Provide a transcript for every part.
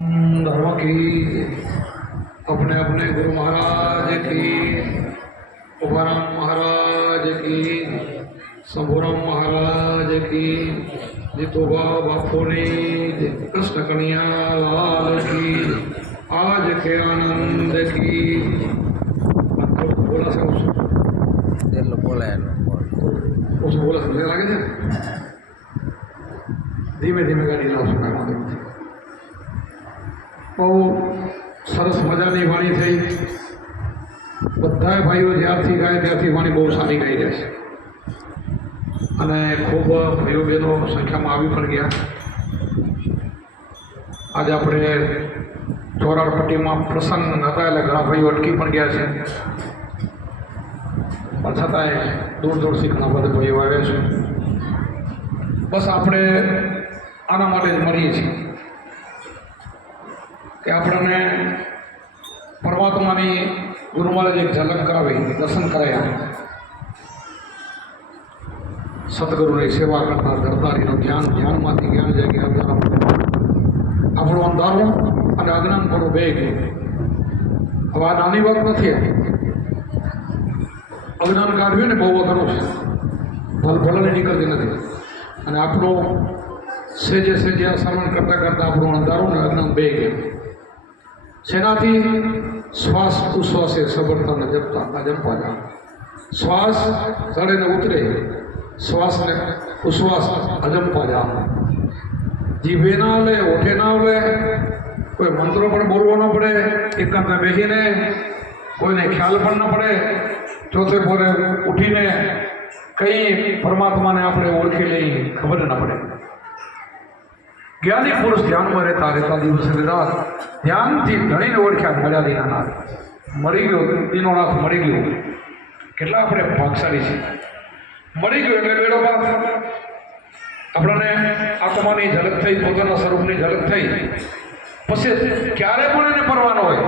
धर्म की अपने अपने गुरु महाराज की, तुकाराम महाराज की, शंभुराम महाराज की, जितोबा बापूनी, कृष्ण कन्हैया लाल की, आज के आनंद की। बोला सर उस बोला समझ लागे थे धीमे धीमे गाड़ी लाव सुना બહુ સરસ મજાની વાણી થઈ। બધાય ભાઈઓ જ્યારથી ગાય ત્યારથી વાણી બહુ સારી ગાઈ રહ્યા છે અને ખૂબ ભાઈઓ બહેનો સંખ્યામાં આવી પણ ગયા। આજે આપણે ચોરાડપટ્ટીમાં પ્રસંગ હતા એટલે ઘણા ભાઈઓ અટકી પણ ગયા છે, પણ છતાંય દૂર દૂરથી ઘણા બધા ભાઈઓ આવ્યા છે। બસ આપણે આના માટે જ મળીએ છીએ કે આપણને પરમાત્માની ગુરુ મહારાજ એક ઝલક કરાવી, દર્શન કરાયા। સદગુરુની સેવા કરતા દરદારીનું ધ્યાનમાંથી જ્ઞાન જાય કે આપણું અંધારું અને અજ્ઞાન પડું બે ગયું। હવે આ નાની વાત નથી, અજ્ઞાન કાઢ્યું ને બહુ અઘરું છે, ભલભલાને નીકળતી નથી અને આપણું સેજે સેજે શ્રવણ કરતાં કરતાં આપણું અંધારું ને અજ્ઞાન બે ગયું। સેનાથી શ્વાસ ઉશ્વાસે સબળતાને જપતા જપવા જાઓ। શ્વાસ ચડે ને ઉતરે, શ્વાસને ઉશ્વાસ અજંપવા જાઓ। જીભે ના લે, ઓઠે ના લે, કોઈ મંત્રો પણ બોલવો ન પડે, એકાંતમાં બેસીને કોઈને ખ્યાલ પણ ન પડે। ચોથે પોરે ઉઠીને કઈ પરમાત્માને આપણે ઓળખી લઈ ખબર ન પડે। જ્ઞાની પુરુષ ધ્યાનમાં રહેતા રહેતા દિવસે રાત ધ્યાનથી ધણીને ઓળખ્યા મળ્યા દીનાનાથ મળી ગયો, દીનોનાથ મળી ગયો। કેટલા આપણે ભાગશાળી છીએ, મળી ગયો એટલે બેડો બાપ આપણને આત્માની ઝલક થઈ, પોતાના સ્વરૂપની ઝલક થઈ। પછી ક્યારે પણ એને પરવાનો હોય।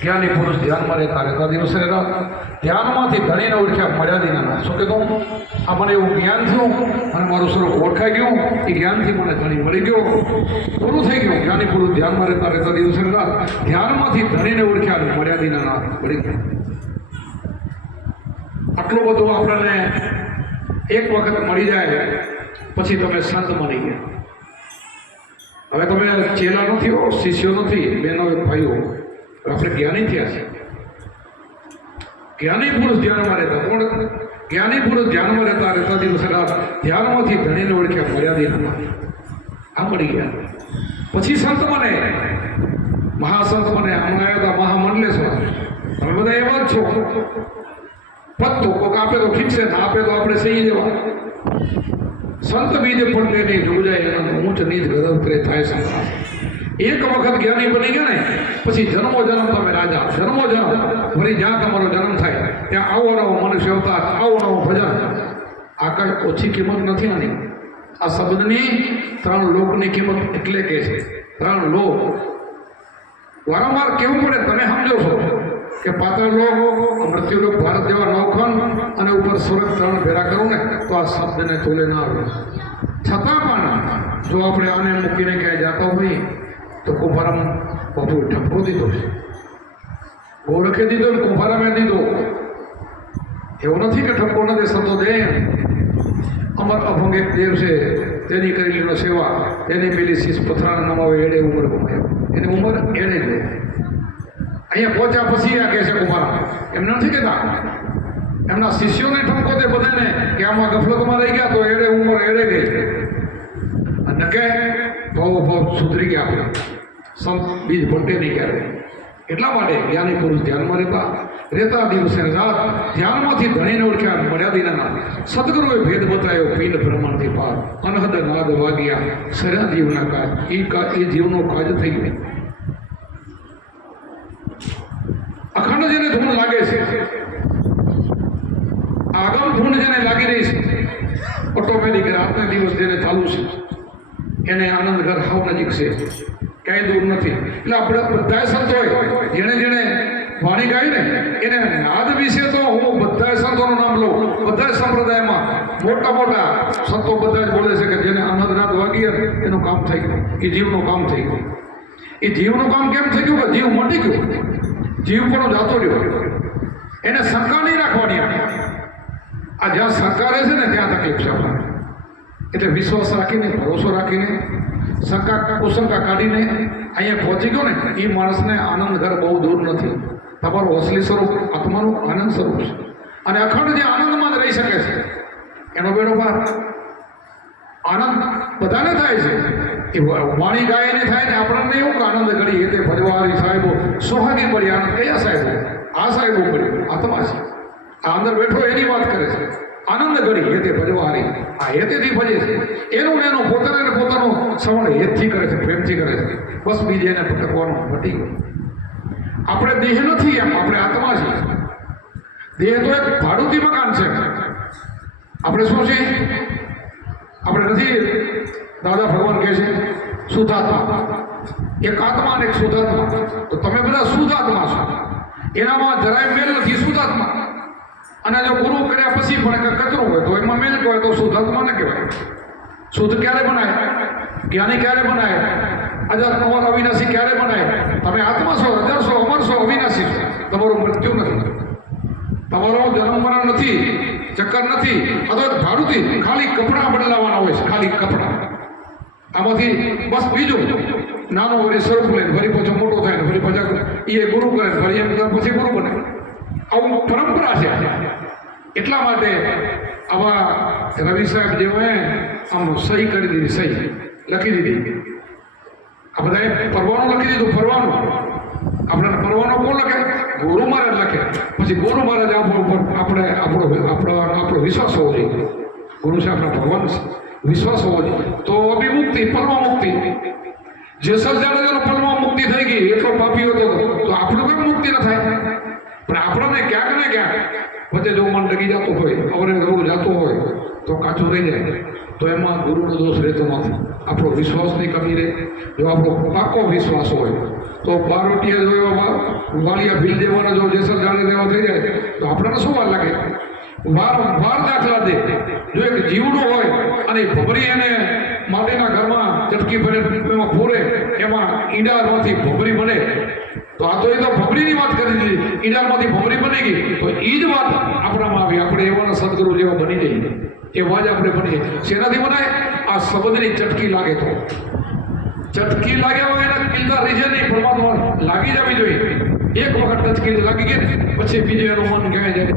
જ્ઞાની પુરુષ ધ્યાનમાં રહેતા રહેતા દિવસે રાત ધ્યાનમાંથી ધણીને ઓળખ્યા મળ્યા દીનાનાથ। શું કીધું? આ મને એવું જ્ઞાન થયું અને મારું સ્વરૂપ ઓળખાઈ ગયું, એ જ્ઞાનથી મને ધણી મળી ગયો, પૂરું થઈ ગયું। જ્ઞાની પુરુષ ધ્યાનમાં રહેતા રહેતા દિવસે રાત ધ્યાનમાંથી ધણીને ઓળખ્યા મળ્યા દીનાનાથ મળી ગયા। આટલું બધું આપણને એક વખત મળી જાય પછી તમે સંત બની ગયા। હવે તમે ચેલા નથી હો, શિષ્યો નથી, બહેનો ભાઈઓ, આપણે જ્ઞાની થયા છે। જ્ઞાની પુરુષ ધ્યાનમાં રહેતા, કોણ? જ્ઞાની પુરુષ ધ્યાનમાં રહેતા રહેતા દિવસે રાત ધ્યાનમાંથી ધણીને ઓળખ્યા મર્યાદિત આ મળી ગયા। પછી સંત બને, મહાસંત બને। હમણાં આવ્યા હતા મહામંડલેશ્વર, તમે બધા એવા જ છો। પત્તો કોક આપે તો ઠીક છે, ના આપે તો આપણે સહી દેવા। સંત બીજ પડે નહીં ડૂજાય એના ઊંચ નીચ ગરમ કરે થાય સંસાર। એક વખત જ્ઞાની બની ગયા ને પછી જન્મો જન્મ તમે રાજા, જન્મો જન્મ વળી જ્યાં તમારો જન્મ થાય ત્યાં આવો નવો મનુષ્ય અવતાર, આવો નવો ભજન। આ કઈ ઓછી કિંમત નથી આની। આ શબ્દની 3 લોકની કિંમત એટલે કે છે 3 લોક। વારંવાર કેવું પડે, તમે સમજો છો કે પાતાળ લોક, મૃત્યુલોક, ભારત જેવા 9 ખંડ અને ઉપર સ્વર્ગ 3 ભેરા કરું ને તો આ શબ્દને તોલે ના આવે। છતાં પણ જો આપણે આને મૂકીને ક્યાંય જતા હોઈએ તો કુંભારામ બાપુ ઠપકો દીધો છે, ગોરખે દીધો ને કુંભારામે દીધો। એવું નથી કે ઠપકો ન દે, સંતો દે। અમર અભંગ એક દેવ છે, તેની કરેલી સેવા, તેની પેલી શીશ પથરાના નમાવે એડે ઉંમર ગુમાય, એની ઉંમર એડે જ રહે। અહીંયા પહોંચ્યા પછી આ કહે છે કુંભારામ, એમને નથી કહેતા એમના શિષ્યોને ઠપકો દે બધાને કે આમાં ગફલતમાં રહી ગયા તો એડે ઉંમર એડે ગઈ અને કે ભાવ સુધરી ગયા આપણે, સંત બીજ ભટે નહીં ક્યારે। એટલા માટે જ્ઞાની પુરુષ ધ્યાનમાં રહેતા દિવસે રાત ધ્યાનમાંથી ધણીને ઓળખ્યા મળ્યા દીનાનાથ। સદગુરુએ ભેદ બતાવ્યો પિંડ બ્રહ્માંડથી પાર, અનહદ નાદ વાગ્યા સર્યા જીવના કાજ। એ જીવનો કાજ થઈ ગયો। અખંડ જેને ધૂન લાગે છે, આગમ ધૂન જેને લાગી રહી છે, ઓટોમેટિક રાતને દિવસ જેને ચાલુ છે એને આનંદ ઘર હાવ નજીક છે, ક્યાંય દૂર નથી। એટલે આપણે બધા સંતો હોય જેણે જેણે વાણી ગાય ને એને નાદ વિશે તો હું બધા સંતોનું નામ લઉં, બધા સંપ્રદાયમાં મોટા મોટા સંતો બધા જ બોલે છે કે જેને અનંતનાદ વાગી એનું કામ થઈ ગયું, એ જીવનું કામ થઈ ગયું. એ જીવનું કામ કેમ થઈ ગયું કે જીવ મટી ગયો, જીવ પણ જાતો રહ્યો. એને શંકા નહીં રાખવાની. આ જ્યાં શંકા રહે છે ને ત્યાં તકલીફ છે આપણે. એટલે વિશ્વાસ રાખીને, ભરોસો રાખીને, શંકા કુશંકા કાઢીને અહીંયા પહોંચી ગયો ને એ માણસને આનંદ ઘર બહુ દૂર નથી. તમારું અસલી સ્વરૂપ આત્માનું આનંદ સ્વરૂપ છે અને અખંડ જે આનંદમાં જ રહી શકે છે એનો બેડો પાર. આનંદ બધાને થાય છે, એ વાણી ગાયને થાય ને આપણને એવું કે આનંદ ઘડી એ તે ભજવારી સાહેબો સોહાગી મળી. આનંદ કયા સાહેબો? આ સાહેબો મળી, આત્મા છે. આ અંદર બેઠો એની વાત કરે છે. આનંદ ઘડી એ તે ભજવારી, આ હેતેથી ભજે છે. એનું એનો પોતાને પોતાનો શ્રવણ હેતથી કરે છે, પ્રેમથી કરે છે. બસ બીજે એને ભટકવાનું મટી ગયું. આપણે દેહ નથી, એમ આપણે આત્મા છીએ. દેહ તો એક ભાડુતી મકાન છે. આપણે શું છે? આપણે નથી, દાદા ભગવાન કહે છે શુદ્ધાત્મા, એક આત્મા અને એક શુદ્ધાત્મા. તો તમે બધા શુદ્ધાત્મા છો, એનામાં જરાય મેલ નથી. શુદ્ધાત્મા અને જો ગુરુ કર્યા પછી પણ કચરો હોય તો એમાં મેલ કહેવાય, તો શુદ્ધાત્મા ન કહેવાય. શુદ્ધ ક્યારે બનાય? જ્ઞાની ક્યારે બનાય? અજર અમર અવિનાશી ક્યારે બનાય? તમે આત્મા છો, અજર છો, અમર છો, અવિનાશી છો. તમારું મૃત્યુ નથી, તમારો જન્મ મરણ નથી, ચક્કર નથી. અથવા ભાડુતી ખાલી કપડાં બદલાવાના હોય છે, ખાલી કપડાં. આમાંથી બસ બીજું નાનું વળી સ્વરૂપ લે, ફરી પછી મોટો થાય ને ફરી પછી એ ગુરુ કરે, ફરી એમ પછી ગુરુ બને. આવું પરંપરા છે. એટલા માટે આવા રવિ સાહેબ જેઓએ આમ સહી કરી દીધી, સહી લખી દીધી. આ બધાએ પરવાનું લખી દીધું. પરવાનું આપણે પરવાનો કોણ લખે? ગુરુ મહારાજ લખે. પછી ગુરુ મહારાજ આપણે આપણો વિશ્વાસ હોવો જોઈએ. ગુરુ છે આપણા ભગવાન છે, વિશ્વાસ હોવો જોઈએ. તો અભિમુક્તિ, પરમા મુક્તિ. જેસલ જાડેજાનો પરમા મુક્તિ થઈ ગઈ, એટલો પાપી હતો તો આપણું કેમ મુક્તિ ન થાય? પણ આપણને ક્યાંક ને ક્યાંક વચ્ચે જો મન ડગી જતો હોય, અવરે અવરું જતો હોય તો કાચું થઈ જાય. તો એમાં ગુરુનો દોષ રહેતો નથી, આપણો વિશ્વાસની કમી રહે. જો આપણો પાકો વિશ્વાસ હોય તો બારોટિયા જો એવા વાળિયા ભીલ દેવાના જો જેસલ જાડે દેવા થઈ જાય તો આપણને શું વાર લાગે? વાર દાખલા દે. જો એક જીવડું હોય અને ભમરી એને માટીના ઘરમાં ચટકી ભરે એમાં ફોરે, એમાં ઈંડામાંથી ભમરી બને, તો આ તો એ તો ભમરીની વાત કરી દીધી. ઈંડામાંથી ભમરી બની ગઈ તો એ જ વાત આપણામાં આવી. આપણે એવાના સદગુરુ જેવા બની જઈએ, એવા જ આપણે બનીએ. શેનાથી બનાય? આ શબ્દની ચટકી લાગે તો. ચટકી લાગ્યા હોય એના કિલ્લા રહી જાય નહીં, પરમાત્મા લાગી જવી જોઈએ. એક વખત ટચકી લાગી ગઈ ને પછી બીજું એનું મન કહેવાય જાય.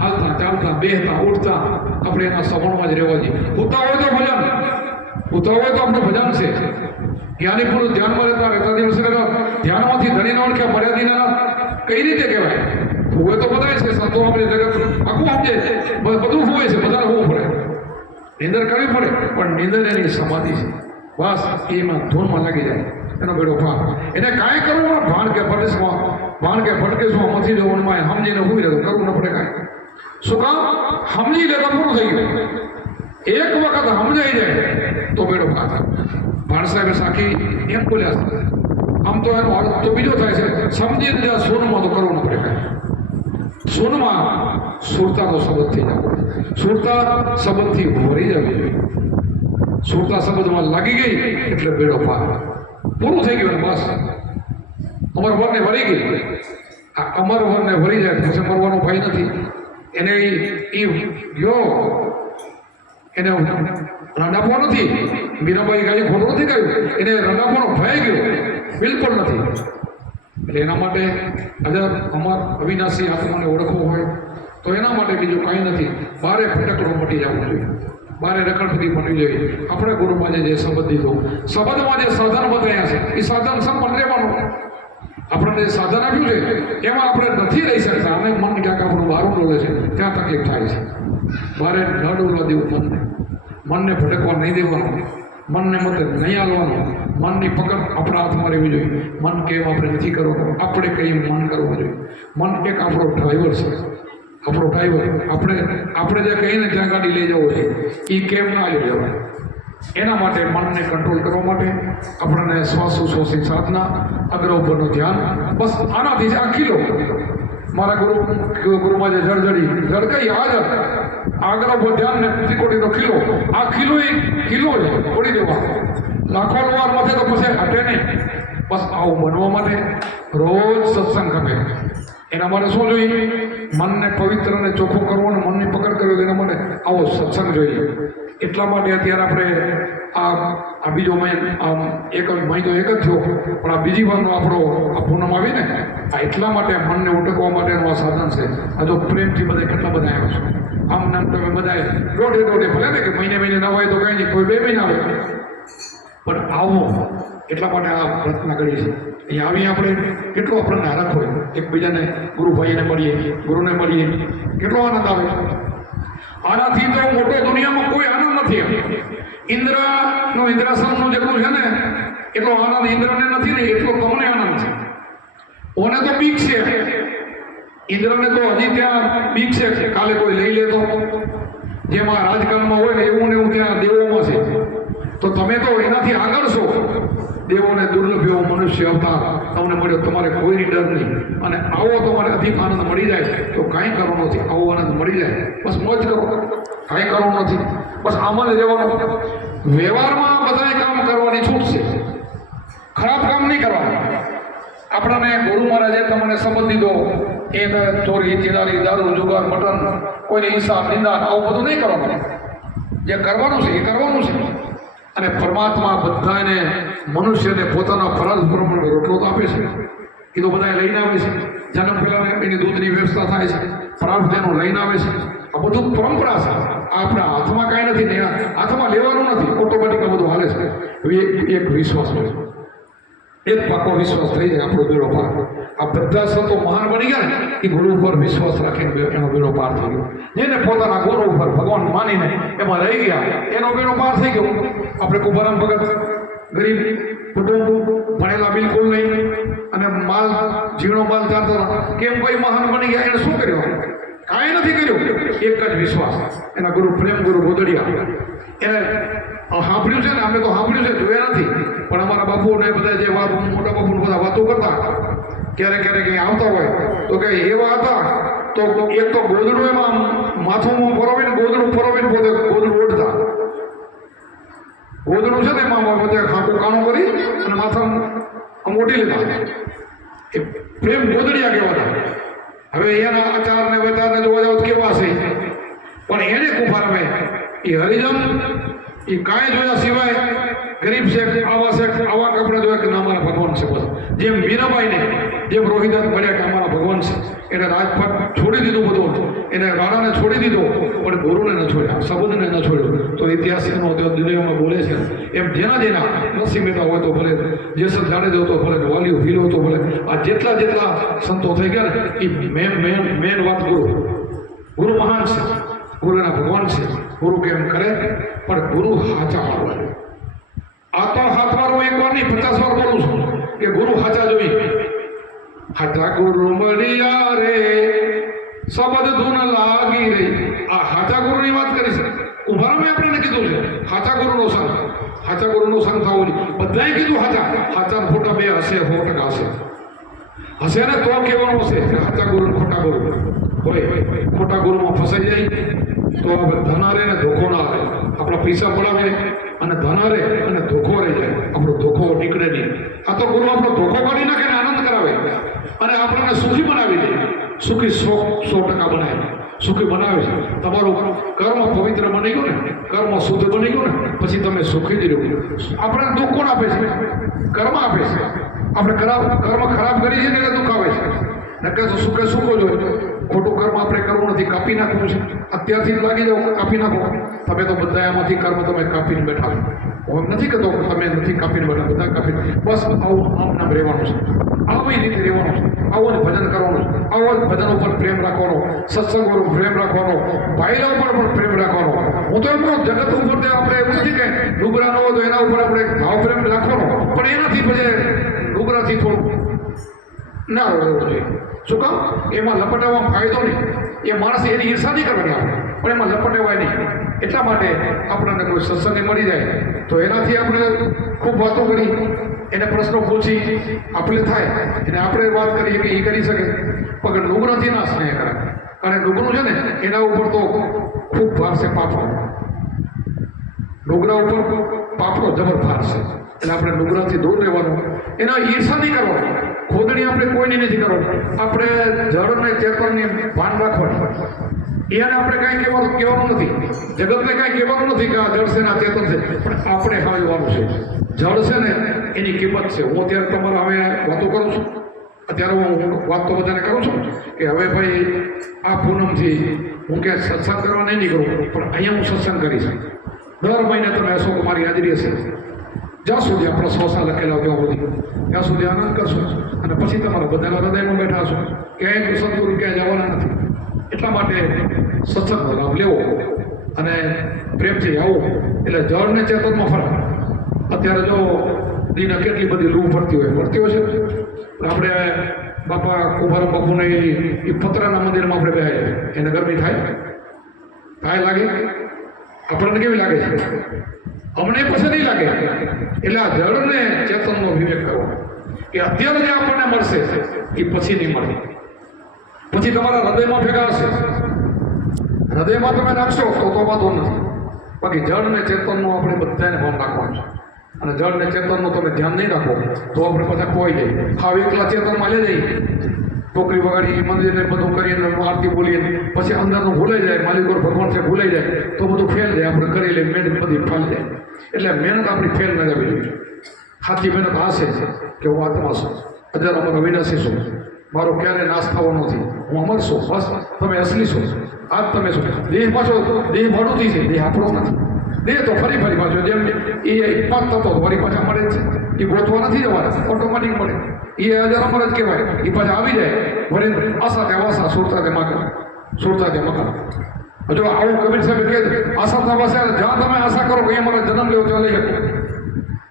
હાલતા ચાલતા બેહતા ઉઠતા આપણે એના શ્રવણમાં જ રહેવા જોઈએ. ઉતા હોય તો ભજન, ઉતા હોય તો આપણું ભજન છે. જ્ઞાની પુરુષ ધ્યાનમાં રહેતા દિવસે ધ્યાનમાંથી ધણીને ઓળખ્યા મર્યાદિના કઈ રીતે કહેવાય? હોય તો બધા છે સંતો, આપણે જગત આખું સમજે, બધું હોય છે, બધાને હોવું પડે, નિંદર કરવી પડે. પણ નિંદર એની સમાધિ છે. બસ એમાં ધૂનમાં લાગી જાય એનો બેડો પાર. એને કાંઈ કરવું ભાણ કે ભટકેશમાં, ભાણ કે ભટકેશમાં મથી જવનમાં સમજીને હોઈ રહ્યો, કરવું ન પડે કાંઈ. શું કામ? સમજી લે તો પૂરું થઈ ગયું. એક વખત સમજાઈ જાય તો બેડો પાર. ભાણ સાહેબે સાખી એમ બોલ્યા છે. આમ તો એનો અર્થ તો બીજો થાય છે, સમજીને જ્યાં સોનમાં તો કરવું ન પડે કાંઈ. સોનમાં સુરતાનો શબ્દ થઈ જવો, સુરતા શબ્દથી ભરી જવી જોઈએ. સુરતા શબ્દમાં લાગી ગઈ એટલે બેડો પાર, પૂરું થઈ ગયું. બસ અમર વરને ભરી ગઈ. આ અમર વરને ભરી જાય પછી મરવાનો ભય નથી. એને એ ગયો, એને રંડાપો નથી. મીરાબાઈ ગાયું ખોટું નથી ગાયું, એને રંડાપોનો ભય ગયો બિલકુલ નથી. એટલે એના માટે અજર અમર અવિનાશી આત્માને ઓળખવું હોય તો એના માટે બીજું કાંઈ નથી. બારે ફટકડો મટી જવું જોઈએ, બારે રખડપતિ મટી જોઈએ. આપણે ગુરુમાં જે સંબંધ દીધો, સંબંધમાં જે સાધન બતાવ્યા છે એ સાધન સંપન્ન રહેવાનું. આપણને જે સાધન આપ્યું છે એમાં આપણે નથી રહી શકતા. અને મન ક્યાંક આપણું બહાર ડોલે છે, ત્યાં તકલીફ થાય છે. બારે ન ડોલવા દેવું મનને ભટકવા નહીં દેવાનું, મનને મતે નહીં હાલવાનું. મનની પકડ આપણા હાથમાં રહેવી જોઈએ. મન કેમ આપણે નથી કરવાનું, આપણે કઈ મન કરવું જોઈએ. મન એક આપણો ડ્રાઈવર છે, આપણો ડ્રાઈવર. આપણે જે કહીને ત્યાં ગાડી લઈ જવું છે એ કેમ ના લઈ જવાય. એના માટે મનને કંટ્રોલ કરવા માટે આપણને શ્વાસોશ્વાસની સાધના, અગ્ર ઉપરનું ધ્યાન, બસ આનાથી જ આ કિલો મારા ગુરુમાં જે જળકઈ હાજર આગળ ઉપર ધ્યાન ને ત્રિકોટીનો કિલો, આ કિલો એ કિલો છે છોડી દેવા, લાખો વાર માથે તો પછી હટે નહીં. બસ આવું બનવા માટે રોજ સત્સંગ ખપે. એના માટે શું જોઈએ? મનને પવિત્ર અને ચોખ્ખું કરવું અને મનની પકડ કરવી, એના માટે આવો સત્સંગ જોઈએ. એટલા માટે અત્યારે આપણે આ બીજો એક મહિનો એક જ થયો, પણ આ બીજી વારનો આપણો આ પૂનમ આવીને આ એટલા માટે મનને ઉટકવા માટેનું આ સાધન છે. આ જો પ્રેમથી બધા કેટલા બધા આવ્યા છે. આમ નામ તમે બધા દોઢે ભલે ને કે મહિને ના હોય તો કંઈ નહીં, કોઈ 2 મહિના આવે, પણ આવો એટલા માટે આ પ્રાર્થના કરી છે. અહીંયા આવી આપણે કેટલો આપણને હરખ હોય, એકબીજાને ગુરુભાઈને મળીએ, ગુરુને મળીએ, કેટલો આનંદ આવે. આનાથી તો મોટો દુનિયામાં કોઈ આનંદ નથી. ઇન્દ્રાસનનું જેટલું છે ને એટલો આનંદ ઇન્દ્રને નથી ને એટલો તમને આનંદ છે. ઓને તો બીક છે, ઇન્દ્રને તો હજી ત્યાં બીક છે, કાલે કોઈ લઈ લે તો. જેમાં રાજકારણમાં હોય ને એવું ને એવું ત્યાં દેવોમાં છે. તો તમે તો એનાથી આગળ છો. દેવોને દુર્લભ એવો મનુષ્ય અવતાર તમને મળ્યો, તમારે કોઈની ડર નહીં. અને આવો તમારે અધિક આનંદ મળી જાય તો કાંઈ કરવાનું નથી. આવો આનંદ મળી જાય બસ મોજ કરો, કાંઈ કરવાનું નથી, બસ આમાં જ રહેવાનું. વ્યવહારમાં બધાએ કામ કરવાની છૂટ છે, ખરાબ કામ નહીં કરવાનું. આપણને ગુરુ મહારાજે તમને સંબંધ દીધો એ ચોરી, ચિનારી, દારૂ, જુગાર, મટન, કોઈની હિસાબ, નિંદા, આવું બધું નહીં કરવાનું. જે કરવાનું છે એ કરવાનું છે. અને પરમાત્મા બધાને મનુષ્યને પોતાના ફરજ પ્રમાણે રોટલો તો આપે છે, એ તો બધા લઈને આવે છે. જન્મ પહેલાં એની દૂધની વ્યવસ્થા થાય છે, પ્રાર્થ એનું લઈને આવે છે. આ બધું પરંપરા છે. આપણા હાથમાં કાંઈ નથી ને હાથમાં લેવાનું નથી, ઓટોમેટિક બધું હાલે છે. એક વિશ્વાસ હોય, એક પાકો વિશ્વાસ થઈ જાય આપણો બેડો પાર. આ બધા સંતો મહાન બની ગયા ને એ ગુરુ ઉપર વિશ્વાસ રાખીને એનો બેડો પાર થઈ ગયો. જેને પોતાના ગુરુ ઉપર ભગવાન માનીને એમાં રહી ગયા એનો બેડો પાર થઈ ગયો. આપણે કુંભારામ ભગત ગરીબ કુટુંબ, ભણેલા બિલકુલ નહીં, અને માલ ઝીણો માલ ચાલતો કેમ કોઈ મહાન બની ગયા? એને શું કર્યું? કાંઈ નથી કર્યું. એક જ વિશ્વાસ, એના ગુરુ પ્રેમ ગુરુ ગોદડિયા. એને સાંભળ્યું છે ને, અમે તો સાંભળ્યું છે, જોયા નથી, પણ અમારા બાપુ ને બધા જે મોટા બાપુ બધા વાતો કરતા, ક્યારેક ક્યારેક આવતા હોય તો કે એવા હતા તો એક તો ગોદડું એમાં માથું ફરવીને ગોદડું ફરવીને પોતે ગોદડું ઓઢતા. ગોદડું છે ને એમાં બધે ખાકું કાણું કરી અને માથા ઓઢી લેતા. એ પ્રેમ ગોદડિયા કહેવાતા. હવે એના આચારને બચારને જોવા જાવ કેવા છે, પણ એને કુંભારામે એ હરિજન એ કાંઈ જોયા સિવાય ગરીબ છે, આવા કપડા જોયા કે ના અમારા ભગવાન છે. બસ જેમ મીરાબાઈને જેમ રોહિદાસ મળ્યા કે અમારા ભગવાન છે, એને રાજપાટ છોડી દીધું બધું, એને રાણાને છોડી દીધો, પણ ગુરુને ન છોડ્યા, સંબંધને ન છોડ્યો. તો ઇતિહાસનો દુનિયામાં બોલે છે એમ જેના નરસિંહ મહેતા હોય તો ભલે, જેસલ જાડેજો તો ભલે, વાલીઓ હીરો તો ભલે, આ જેટલા સંતો થઈ ગયા ને એ મેન વાત ગુરુ મહાન છે, ગુરુના ભગવાન છે. ગુરુ કેમ કરે? પણ ગુરુ હાચા મારવા. આ તો હાથ મારવો એક વાર નહીં, 50 વાર બોલું છું કે ગુરુ હાચા જોઈ. હાચા ગુરુ મળ્યા રે શબ્દ ધૂન લાગી રહી. આ હાચા ગુરુની વાત કરી છે. ઉભારામાં આપણને કીધું છે હાચા ગુરુનો સંગ, હાચા ગુરુનો સંગ થવો જોઈએ. બધાએ કીધું હાચા ખોટા બે હશે, 100% હશે ને તો કહેવાનું હશે કે હાચા ગુરુ ખોટા ગુરુ હોય. ખોટા ગુરુમાં ફસાઈ જાય તો ધનારે ને ધોખો ના આવે. આપણા પૈસા પડાવે અને ધનારે અને ધોખો રહી જાય, આપણો ધોખો નીકળે નહીં. આ તો ગુરુ આપણો ધોખો કાઢી નાખે ને આનંદ કરાવે અને આપણને સુખી બનાવી દે. સુખી 100% બનાવે, સુખી બનાવે છે. તમારું કર્મ પવિત્ર બની ગયું ને, કર્મ શુદ્ધ બની ગયું ને, પછી તમે સુખી જ રહ્યો. આપણે દુઃખ કોણ આપે છે? કર્મ આપે છે. આપણે કર્મ ખરાબ કરી છે ને એટલે દુઃખ આવે છે. નકર તો સુખે સુખો જોઈએ. ખોટું કર્મ આપણે કરવું નથી, કાપી નાખવું છે. અત્યારથી લાગી જાઓ, કાપી નાખો. તમે તો બધા એમાંથી કર્મ તમે કાપીને બેઠા છો. હું એમ નથી કહેતો તમે નથી કાપીને બેઠા, બધા કાપીને. બસ આવું નામ રહેવાનું છે, આવી રીતે રહેવાનું છે. આવું જ ભજન કરવાનું છે. આવો જ ભજન ઉપર પ્રેમ રાખવાનો, સત્સંગ ઉપર પ્રેમ રાખવાનો, ભાઈલા ઉપર પણ પ્રેમ રાખવાનો. હું તો એમ કહું જગત ઉપર આપણે એવું નથી કે ડુગરા ન હોય તો એના ઉપર આપણે ભાવ પ્રેમ રાખવાનો, પણ એનાથી પછી ડુગરાથી થોડું ના રહેવું જોઈએ. શું કામ? એમાં લપટાવવામાં ફાયદો નહીં. એ માણસ એની ઈર્ષા નહીં કરવાની આપણે, પણ એમાં લપટાવાય નહીં. એટલા માટે આપણને કોઈ સત્સંગ મળી જાય તો એનાથી આપણે ખૂબ વાતો કરી, એને પ્રશ્નો પૂછી આપણે થાય અને આપણે વાત કરીએ કે એ કરી શકે, પણ લુગડાથી ના સ્નેહ કરે. અને લુગડું છે ને એના ઉપર તો ખૂબ ભાર છે પાપડો, લુગડા ઉપર પાપડો જબર ભાર છે. એટલે આપણે લુગડાથી દૂર રહેવાનું, એના ઈર્ષા નહીં કરવાનું, ખોદણી આપણે કોઈની નથી કરવાની. આપણે જળને ચેતનની ભાન રાખવાનું. એને આપણે કાંઈ કહેવાનું નથી, જગતને કાંઈ કહેવાનું નથી કે આ જળ છે ને આ ચેતન છે, પણ આપણે સમજવાનું છે જળ છે ને એની કિંમત છે. હું અત્યારે તમારા હવે વાતો કરું છું, અત્યારે હું વાત તો બધાને કરું છું કે હવે ભાઈ આ પૂનમથી હું ક્યાંય સત્સંગ કરવા નહીં નીકળું, પણ અહીંયા હું સત્સંગ કરીશ. દર મહિને તમે અશોક મારી હાજરી હશે, જ્યાં સુધી આપણા સોસા લખેલા ત્યાં સુધી, ત્યાં સુધી આનંદ કરશો. અને પછી તમારા બધાના હૃદયમાં બેઠા છો, ક્યાંય સદગુરુ ક્યાંય જવાના નથી. એટલા માટે સત્સંગનો લાભ લેવો અને પ્રેમથી આવો. એટલે જળને ચેતનમાં ફરક. અત્યારે જો દીના કેટલી બધી લૂ પડતી હોય છે. આપણે બાપા કુંભારામ બાપુને એ પતરાના મંદિરમાં આપણે બેહાય, એને ગરમી થાય લાગે? આપણને કેવી લાગે છે? અમને પછી નહીં લાગે. એટલે આ જળને ચેતનનો વિવેક કરવો કે અત્યારે જે આપણને મળશે એ પછી નહીં મળે, પછી તમારા હૃદયમાં ભેગા હશે. હૃદયમાં તમે રાખશો તો વાંધો નથી, બાકી જળને ચેતનનું આપણે બધાને ભાન રાખવાનું છે. અને જળને ચેતનનું તમે ધ્યાન નહીં રાખો તો આપણે બધા ખોઈ જાય. હાવ એકલા ચેતનમાં લે જઈએ, ટોકરી વગાડી મંદિરને બધું કરીને આરતી બોલીએ, પછી અંદરનું ભૂલાઈ જાય, માલિકોર ભગવાન છે ભૂલાઈ જાય તો બધું ફેલ જાય. આપણે કરી લઈએ મહેનત બધી ફેલ જાય. એટલે મહેનત આપણી ફેલ ન જવી જોઈએ. સાચી મહેનત આ છે કે હું આત્મા છું, અત્યારે અમારો વિનાશી છું, મારો ક્યારેય નાશ થવાનો નથી, હું અમર છું, બસ તમે અસલી છો, આજ તમે છો. દેહ પાછો દેહ ભાડુંથી છે, દેહ આપણો નથી. દેહ તો ફરી પાછો જેમ એ પાંચ થતો ફરી પાછા મળે જ છે. એ ગોતવા નથી જવાના, ઓટોમેટિક મળે. એ અજર અમર જ કહેવાય. એ પાછા આવી જાય વળી આશા તે વાસા સુરતા તે મકાન, સુરતા તે મકાન. જો આવું કબીર સાહેબ કહે આશા તે વાસા, જ્યાં તમે આશા કરો કે મારે જન્મ લેવો ત્યાં લઈ શકો.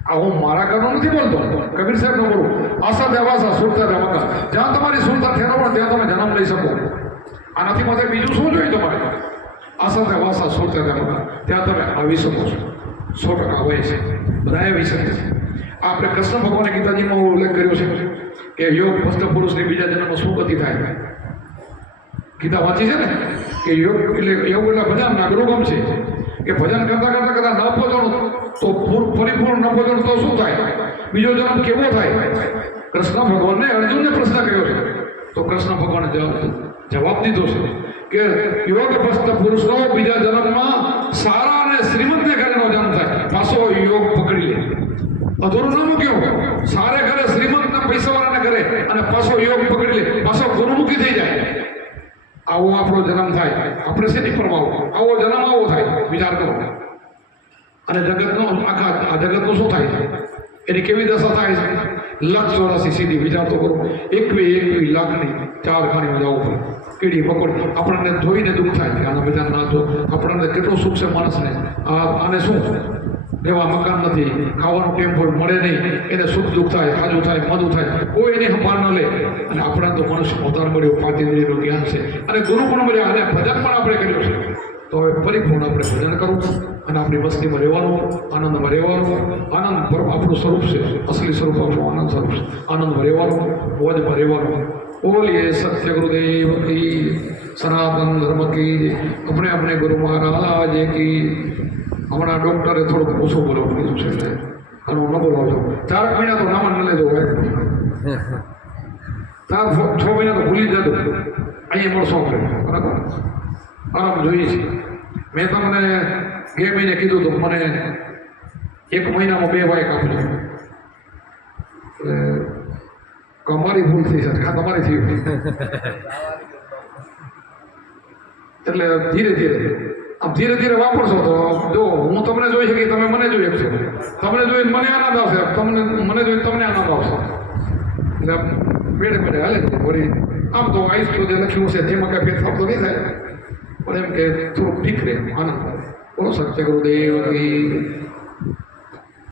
આ હું મારા ઘરનો નથી બોલતો, કબીર સાહેબ નો બોલું. આશા તે વાસા સુરતા તે મકાન, જ્યાં તમારી સુરતા ઠેરવો ત્યાં તમે જન્મ લઈ શકો. આનાથી માટે બીજું શું જોઈએ તમારે? આશા તે વાસા સુરતા તે મકાન, ત્યાં તમે આવી શકો છો. 100% હોય છે, બધા આવી શકે છે. આપણે કૃષ્ણ ભગવાને ગીતાજીમાં ઉલ્લેખ કર્યો છે કે યોગ ભ્રષ્ટ પુરુષની બીજા જન્મમાં શું ગતિ થાય. ગીતા વાંચી છે ને કે યોગ એટલે એવું એટલે ભજન નાગરોગમ છે કે ભજન કરતા કદાચ ન પહોંચવાનું તો પરિપૂર્ણ ન પહોંચવાનું તો શું થાય, બીજો જન્મ કેવો થાય. કૃષ્ણ ભગવાનને અર્જુનને પ્રશ્ન કર્યો છે તો કૃષ્ણ ભગવાને જવાબ દીધો છે કે યોગ ભ્રષ્ટ પુરુષનો બીજા જન્મમાં સારા અને શ્રીમંતને ઘરેનો જન્મ થાય, પાછો યોગ પકડી લે. અધૂરો ન મૂક્યો, સારે ઘરે શ્રીમંતના પૈસાવાળાને ઘરે અને પાછો યોગ પકડી લે, પાછો ગુરુમુખી થઈ જાય. આવો આપણો જન્મ થાય. આપણે શેની પરવાહ? આવો જન્મ આવો થાય, વિચાર કરો. અને જગતનો આ જગતનું શું થાય છે, એની કેવી દશા થાય છે? 184 સીધી વિચાર તો કરો. 21 લાખની 4 ખાણીમાં જવું પડે. કીડી પકડ આપણને જોઈને દુઃખ થાય કે આના બધા ના જો આપણને કેટલું સુખ છે માણસને. આને શું એવા મકાન નથી, ખાવાનું ટેમ પર મળે નહીં, એને સુખ દુઃખ થાય, હાજુ થાય, મધુ થાય, કોઈ એની સંભાળ ન લે. અને આપણે તો મનુષ્ય અવતાર મળ્યો, 5 ઇન્દ્રિયનું જ્ઞાન છે અને ગુરુ પણ મળ્યા અને ભજન પણ આપણે કર્યું છે. તો હવે પરિપૂર્ણ આપણે ભજન કરવું અને આપણી વસ્તીમાં રહેવાનું, આનંદમાં રહેવાનું. આનંદ પર આપણું સ્વરૂપ છે, અસલી સ્વરૂપ આપણું આનંદ સ્વરૂપ છે. આનંદમાં રહેવાનું, મોજમાં રહેવાનું. બોલીએ સત્ય ગુરુદેવ કી, સનાતન ધર્મ કી, આપણે ગુરુ મહારાજ કી. હમણાં ડૉક્ટરે થોડુંક ઓછું બોલવાનું કીધું છે એટલે અને હું ન બોલવા છું. 4 મહિના તો નામ ન લેજો ભાઈ, 6 મહિના તો ભૂલી જતો. અહીંયા મળશો આપણે, બરાબર? આરામ જોઈએ છે. મેં તમને ગે મહિને કીધું તો મને 1 મહિનામાં 2 વાયક આપજો. એટલે અમારી ભૂલ થઈ શકે, હા તમારી થઈ. એટલે ધીરે ધીરે વાપરશો તો જો હું તમને જોઈ શકી, તમે મને જોઈ શકશો. તમને જોઈને મને આનંદ આવશે, મને જોઈને તમને આનંદ આવશે. એટલે બેડે હાલે છે. વળી આમ તો આઈસ તો જે લખ્યું છે તેમાં કાંઈ ભેદભાવ તો નહીં થાય, પણ એમ કે થોડુંક ઠીક રહે, આનંદ આવે. બોલો સત્ય ગુરુદેવ કી.